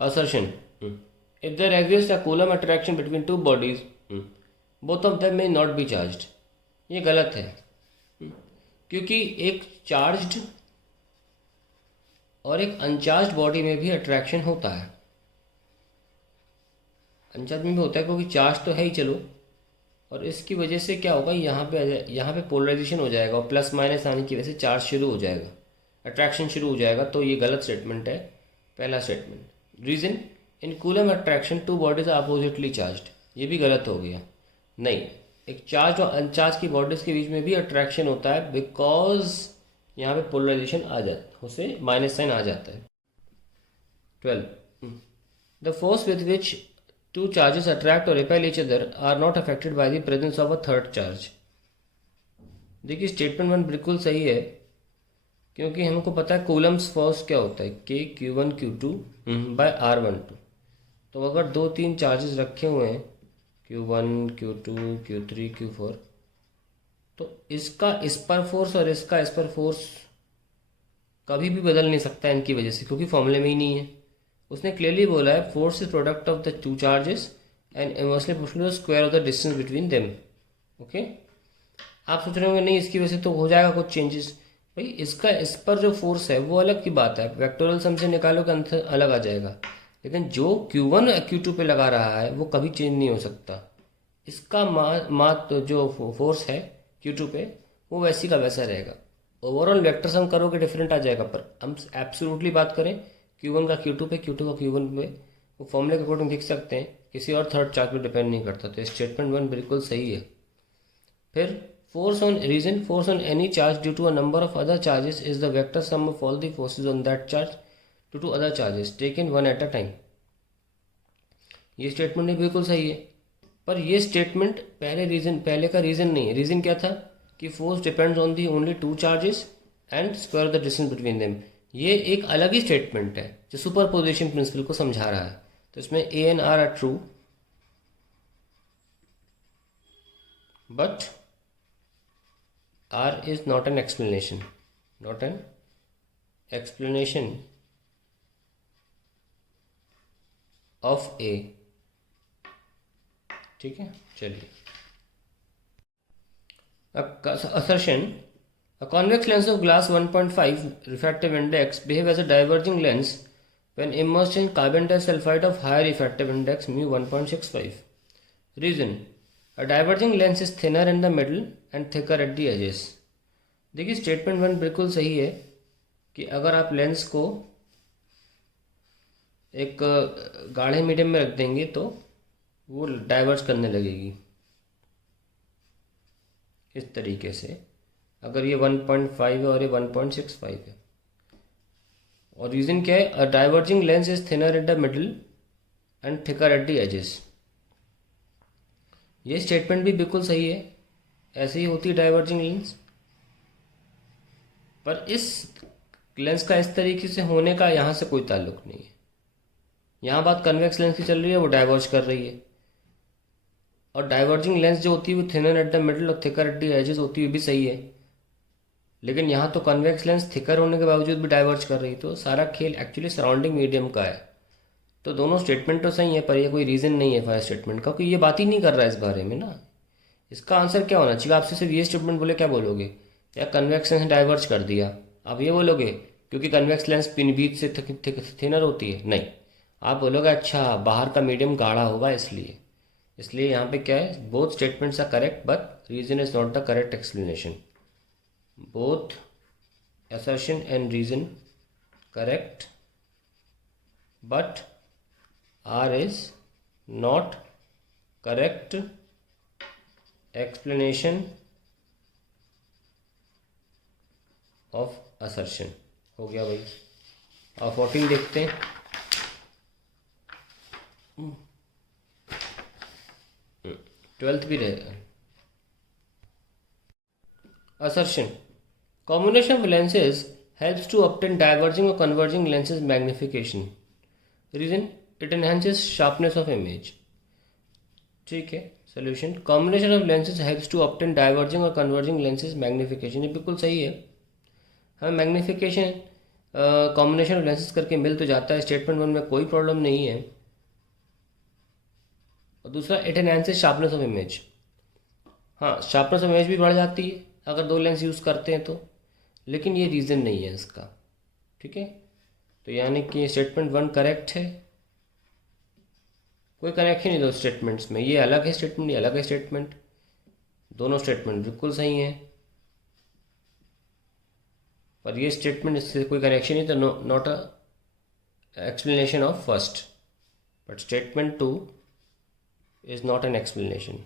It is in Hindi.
assertion. If there exists a Coulomb attraction between two bodies, both of them may not be charged. ये गलत है, क्योंकि एक चार्ज्ड और एक अनचार्ज बॉडी में भी अट्रैक्शन होता है। अनचार्ज में भी होता है क्योंकि चार्ज तो है ही, चलो, और इसकी वजह से क्या होगा, यहाँ पे पोलराइजेशन हो जाएगा और प्लस माइनस आने की वजह से चार्ज शुरू हो जाएगा, अट्रैक्शन शुरू हो जाएगा। तो ये गलत स्टेटमेंट है, पहला statement. Reason, in coulomb attraction two bodies are oppositely charged, ये भी गलत हो गया। नहीं, एक चार्ज और अनचार्ज की बॉडीज के बीच में भी अट्रैक्शन होता है, बिकॉज यहाँ पे पोलराइजेशन आ जाता, उसे माइनस साइन आ जाता है। 12. The force with which two charges attract or repel each other are not affected by the presence of a third charge. देखिए स्टेटमेंट 1 बिल्कुल सही है, क्योंकि हमको पता है कूलम्स फोर्स क्या होता है, K Q1 Q2 bye R12। तो अगर 2-3 चार्जेस रखे हुए हैं Q1 Q2 Q3 Q4, तो इसका इस पर फोर्स और इसका इस पर फोर्स कभी भी बदल नहीं सकता इनकी वजह से, क्योंकि फॉर्मूले में ही नहीं है। उसने क्लियरली बोला है force is product of the two charges and inversely proportional to the square of the distance between them. Okay, आप सोच रहे होंगे नहीं इसकी वजह से तो हो जाएगा कुछ चेंजेस। भाई इसका इस पर जो फोर्स है वो अलग की बात है, वेक्टोरियल सम से निकालो कि आंसर अलग आ जाएगा, लेकिन जो Q1 Q2 पे लगा रहा है वो कभी चेंज नहीं हो सकता। इसका तो जो फोर्स है Q2 पे वो वैसी का वैसा रहेगा। ओवरऑल वेक्टर सम करोगे डिफरेंट आ जाएगा, पर हम एब्सोल्युटली बात करें Q1 का Q2 पे, Q2 का Q1 पे, वो फॉर्मूले के अकॉर्डिंग देख सकते हैं, किसी और थर्ड चार्ज पे डिपेंड नहीं करता। तो स्टेटमेंट 1 बिल्कुल सही है। फिर force on reason, force on any charge due to a number of other charges is the vector sum of all the forces on that charge due to other charges taken one at a time. ये स्टेटमेंट भी बिल्कुल सही है, पर ये स्टेटमेंट पहले का रीजन नहीं है। रीजन क्या था कि force depends on the only to charges and square of the distance between them. ये एक अलग ही स्टेटमेंट है जो सुपर पोजिशन प्रिंसिपल को समझा रहा है। तो इसमें A and R R true, but R is not an explanation, not an explanation of A. ठीक है, चलिए। Assertion, a convex lens of glass 1.5 refractive index behave as a diverging lens when immersed in carbon disulfide of higher refractive index mu 1.65. Reason, a diverging lens is thinner in the middle and thicker at the edges. देखिए स्टेटमेंट 1 बिल्कुल सही है कि अगर आप लेंस को एक गाढ़े मीडियम में रख देंगे तो वो डाइवर्ज करने लगेगी इस तरीके से, अगर ये 1.5 है और ये 1.65 है। और रीज़न क्या है, a diverging lens is thinner at the middle and thicker at the edges. ये स्टेटमेंट भी बिल्कुल सही है, ऐसे ही होती है डाइवर्जिंग लेंस, पर इस लेंस का इस तरीके से होने का यहाँ से कोई ताल्लुक नहीं है। यहाँ बात कन्वेक्स लेंस की चल रही है, वो डाइवर्ज कर रही है। और डाइवर्जिंग लेंस जो होती है वो थिनर एट द मिडल और थिकर एट द एजेस होती है, भी सही है, लेकिन यहाँ तो कन्वेक्स लेंस थिकर होने के बावजूद भी डाइवर्ज कर रही। तो सारा खेल एक्चुअली सराउंडिंग मीडियम का है। तो दोनों स्टेटमेंट तो सही है, पर ये कोई रीज़न नहीं है फर्स्ट स्टेटमेंट का, क्योंकि ये बात ही नहीं कर रहा है इस बारे में ना। इसका आंसर क्या होना चाहिए, आपसे सिर्फ ये स्टेटमेंट बोले क्या बोलोगे, या कन्वेक्स लेंस डाइवर्ज कर दिया, आप ये बोलोगे क्योंकि कन्वेक्स लेंस बीच से थिनर होती है? नहीं, आप बोलोगे अच्छा बाहर का मीडियम गाढ़ा होगा इसलिए। इसलिए यहाँ पे क्या है, both statements are correct but reason is not the correct explanation. Both assertion and reason correct, but R is not correct explanation of assertion। हो गया भाई। अब 14 देखते हैं। 12th भी रहेगा। assertion, combination of lenses helps to obtain diverging or converging lenses magnification. Reason, it enhances sharpness of image। ठीक है, solution, combination of lenses helps to obtain diverging or converging lenses magnification। ये बिल्कुल सही है। हमें मैग्निफिकेशन कॉम्बिनेशन ऑफ लेंसेज करके मिल तो जाता है, स्टेटमेंट 1 में कोई प्रॉब्लम नहीं है। और दूसरा, it enhances sharpness of image. हाँ, शार्पनेस ऑफ इमेज भी बढ़ जाती है अगर दो लेंस यूज़ करते हैं तो, लेकिन ये रीज़न नहीं है इसका। ठीक है, तो यानी कि स्टेटमेंट 1 करेक्ट है, कोई कनेक्शन नहीं दो स्टेटमेंट्स में, ये अलग है स्टेटमेंट, ये अलग है स्टेटमेंट, दोनों स्टेटमेंट बिल्कुल सही हैं। पर ये स्टेटमेंट इससे कोई कनेक्शन नहीं, तो not a explanation of first, but statement 2 is not an explanation.